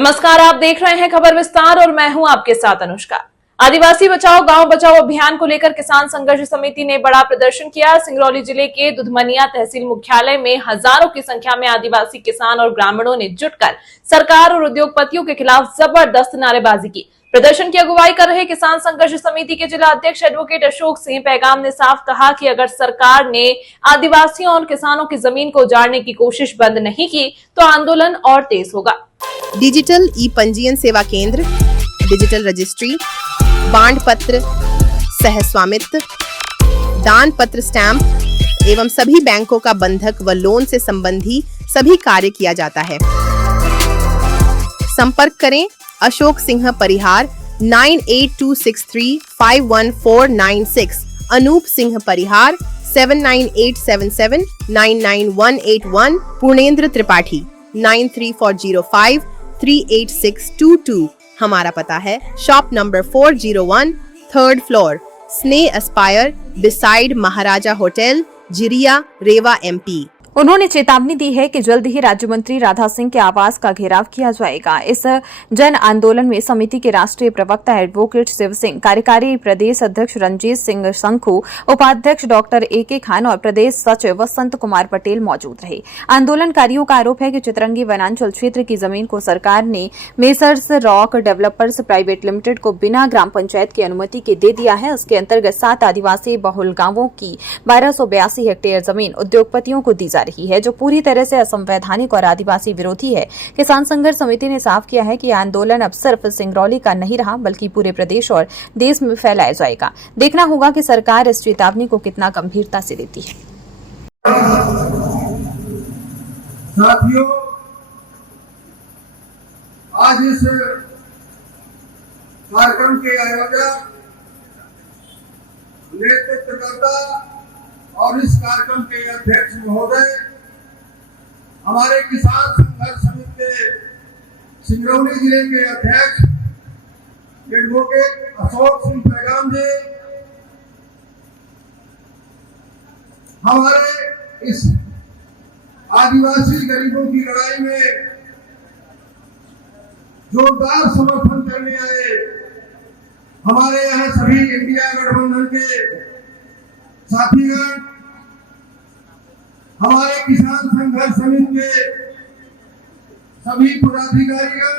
नमस्कार, आप देख रहे हैं खबर विस्तार और मैं हूं आपके साथ अनुष्का। आदिवासी बचाओ गांव बचाओ अभियान को लेकर किसान संघर्ष समिति ने बड़ा प्रदर्शन किया। सिंगरौली जिले के दुधमनिया तहसील मुख्यालय में हजारों की संख्या में आदिवासी किसान और ग्रामीणों ने जुटकर सरकार और उद्योगपतियों के खिलाफ जबरदस्त नारेबाजी की। प्रदर्शन की अगुवाई कर रहे किसान संघर्ष समिति के जिला अध्यक्ष एडवोकेट अशोक सिंह पैगाम ने साफ कहा कि अगर सरकार ने आदिवासियों और किसानों की जमीन को उजाड़ने की कोशिश बंद नहीं की तो आंदोलन और तेज होगा। डिजिटल ई पंजीयन सेवा केंद्र, डिजिटल रजिस्ट्री, बांड पत्र, सहस्वामित्व, दान पत्र स्टैंप एवं सभी बैंकों का बंधक व लोन से संबंधी सभी कार्य किया जाता है। संपर्क करें अशोक सिंह परिहार 9826351496, अनूप सिंह परिहार 7987799181, पूर्णेंद्र त्रिपाठी 9340538622। हमारा पता है शॉप नंबर 401, 3rd फ्लोर, स्नेह एस्पायर, बिसाइड महाराजा होटल, जिरिया, रेवा MP। उन्होंने चेतावनी दी है कि जल्द ही राज्य मंत्री राधा सिंह के आवास का घेराव किया जाएगा। इस जन आंदोलन में समिति के राष्ट्रीय प्रवक्ता एडवोकेट शिव सिंह, कार्यकारी प्रदेश अध्यक्ष रंजीत सिंह संखू, उपाध्यक्ष डॉक्टर AK खान और प्रदेश सचिव वसंत कुमार पटेल मौजूद रहे। आंदोलनकारियों का आरोप है कि चितरंगी वनांचल क्षेत्र की जमीन को सरकार ने messrs rock developers private limited को बिना ग्राम पंचायत की अनुमति के दे दिया है। उसके अंतर्गत 7 आदिवासी बहुल गांवों की 1282 हेक्टेयर जमीन उद्योगपतियों को दी जा रही है, जो पूरी तरह से असंवैधानिक और आदिवासी विरोधी है। किसान संघर्ष समिति ने साफ किया है कि आंदोलन अब सिर्फ सिंगरौली का नहीं रहा, बल्कि पूरे प्रदेश और देश में फैलाया जाएगा। देखना होगा कि सरकार इस चेतावनी को कितना गंभीरता से लेती है। साथियों, आज इस कार्यक्रम के आयोजक, नेतृत्वकर्ता और इस कार्यक्रम के अध्यक्ष महोदय, हमारे किसान संघर्ष समिति के सिंगरौली जिले के अध्यक्ष एडवोकेट अशोक सिंह पैगाम जी, हमारे इस आदिवासी गरीबों की लड़ाई में जोरदार समर्थन करने आए हमारे यहाँ सभी इंडिया गठबंधन के साथीगण, हमारे किसान संघर्ष समिति के सभी पदाधिकारीगण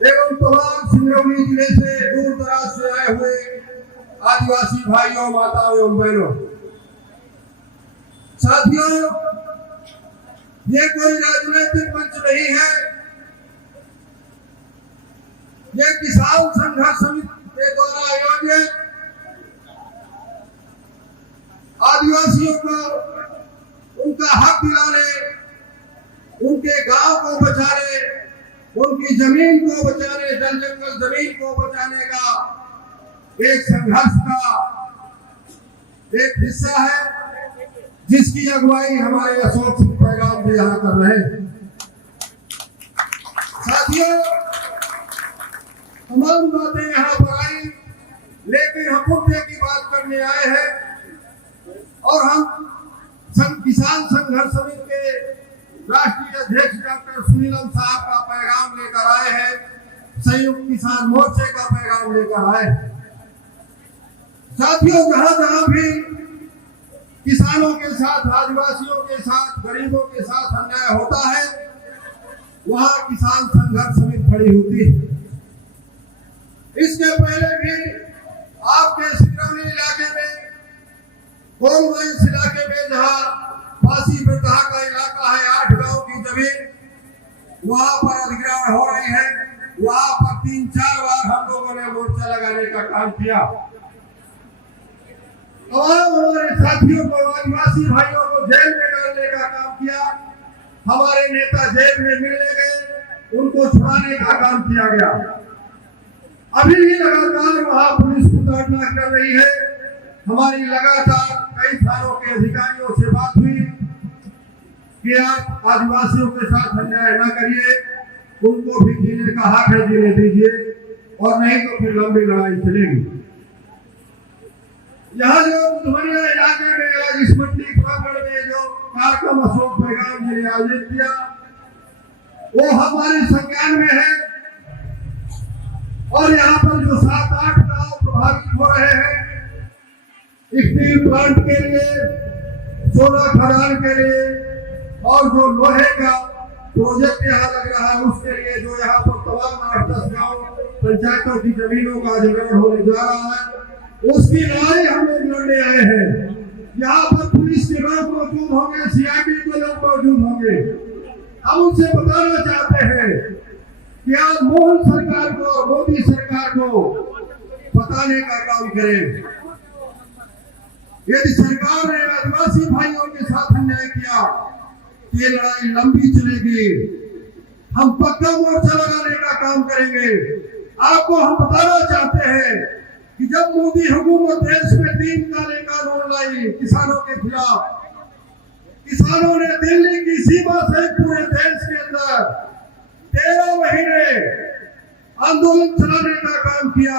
एवं तमाम सिंगरौली जिले से दूर दराज से आए हुए आदिवासी भाइयों, माताओं एवं बहनों, साथियों, ये कोई राजनीतिक मंच नहीं है। ये किसान संघर्ष समिति के द्वारा आयोजित आदिवासियों को उनका हक दिलाने, उनके गांव को बचाने, उनकी जमीन को बचाने, जल जंगल जमीन को बचाने का एक संघर्ष का एक हिस्सा है, जिसकी अगुवाई हमारे अशोक सिंह पैगाम जी यहाँ कर रहे हैं। साथियों, तमाम बातें यहाँ पर आई, लेकिन हम मुद्दे की बात करने आए हैं और हम किसान संघर्ष समिति के राष्ट्रीय अध्यक्ष डॉक्टर सुनीलम साहब का पैगाम लेकर आए हैं, संयुक्त किसान मोर्चे का पैगाम लेकर आए हैं। साथियों, जहां जहां भी किसानों के साथ, आदिवासियों के साथ, गरीबों के साथ अन्याय होता है, वहां किसान संघर्ष समिति खड़ी होती है। इसके पहले भी आपके सिंगरौली इलाके में, गोलगंज इलाके में, जहां फांसी प्रथा का इलाका है, 8 गांव की जमीन, वहां पर अधिग्रहण हो रही है। वहां पर 3-4 बार हम लोगों ने मोर्चा लगाने का काम किया। हमारे साथियों को, आदिवासी भाइयों को जेल में डालने का काम किया। हमारे नेता जेल में मिलने गए, उनको छुड़ाने का काम किया गया। अभी भी लगातार वहां पुलिस ताड़ना कर रही है। हमारी लगातार कई थानों के अधिकारियों से बात हुई कि आप आदिवासियों के साथ अन्याय न करिए, उनको भी जीने का हक है, जीने दीजिए, और नहीं तो फिर लंबी लड़ाई चलेगी। यहाँ जो दुधमनिया इलाके में आज इस मंडी प्रांगण में जो कार्यक्रम अशोक पैगाम जी ने आयोजित किया, वो हमारे संज्ञान में है। और यहाँ पर जो 7-8 गांव प्रभावित हो रहे हैं स्टील प्लांट के लिए, सोना खदान के लिए, और जो लोहे का प्रोजेक्ट यहाँ लग रहा है उसके लिए, जो यहाँ पर तमाम 8-10 गांव पंचायतों की जमीनों का अधिग्रहण होने जा रहा है, उसकी लड़ाई हम लोग लड़ने आए हैं। यहाँ पर पुलिस के लोग मौजूद होंगे, सीआईडी के लोग मौजूद होंगे। हम उनसे बताना चाहते हैं कि आप मोहन सरकार को और मोदी सरकार को बताने का काम करें। यदि सरकार ने आदिवासी भाइयों के साथ अन्याय किया, ये लड़ाई लंबी चलेगी। हम पक्का मोर्चा लगाने का काम करेंगे। आपको हम बताना चाहते हैं कि जब मोदी हुकूमत देश में 3 काले कानून लाई किसानों के खिलाफ, किसानों ने दिल्ली की सीमा से पूरे देश के अंदर 13 महीने आंदोलन चलाने का काम किया।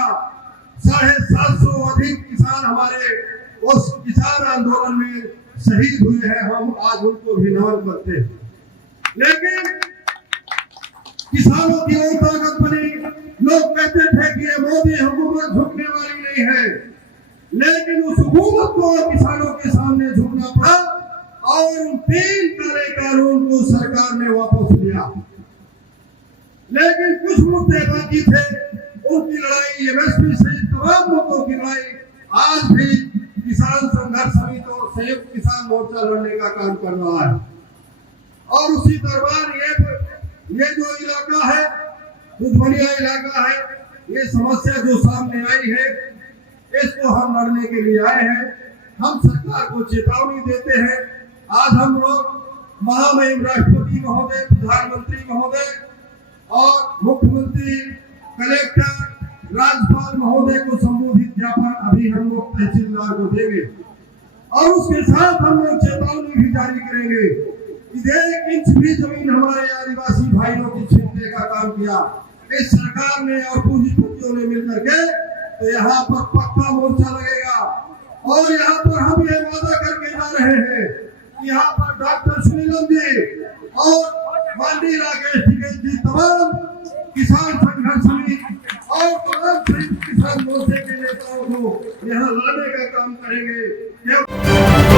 750 अधिक किसान हमारे उस किसान आंदोलन में शहीद हुए हैं। हम आज उनको भी नमन करते हैं। लेकिन किसानों की और ताकत बनी। लोग कहते थे कि ये मोदी हुकूमत झुकने वाली नहीं है, लेकिन उस हुकूमत को किसानों के सामने झुकना पड़ा और उन 3 काले कानून को सरकार ने वापस लिया। लेकिन कुछ मुद्दे बाकी थे, उनकी लड़ाई, एमएसपी सहित तमाम मुद्दों की लड़ाई आज भी किसान संघर्ष समिति और संयुक्त किसान मोर्चा लड़ने का काम कर रहा है। और उसी दरबार ये जो इलाका है, दुधमनिया इलाका है, ये समस्या जो सामने आई है, इसको हम लड़ने के लिए आए हैं। हम सरकार को चेतावनी देते हैं। आज हम लोग महामहिम राष्ट्रपति महोदय, प्रधानमंत्री महोदय और मुख्यमंत्री, कलेक्टर, राज्यपाल महोदय को संबोधित ज्ञापन अभी हम लोग तहसीलदार को देंगे और उसके साथ हम लोग चेतावनी भी जारी करेंगे कि 1 इंच भी जमीन हमारे आदिवासी भाइयों की छीनने का काम किया इस सरकार ने और पूंजीपतियों ने मिलकर के, तो यहाँ पर पक्का मोर्चा लगेगा। और यहाँ पर हम ये वादा करके जा रहे हैं कि यहाँ पर डॉक्टर सुनीलम जी और माननीय राकेश टिकैत जी तमाम किसान संघर्ष समिति और तमाम किसान मोर्चे के नेताओं को यहाँ लाने का काम करेंगे।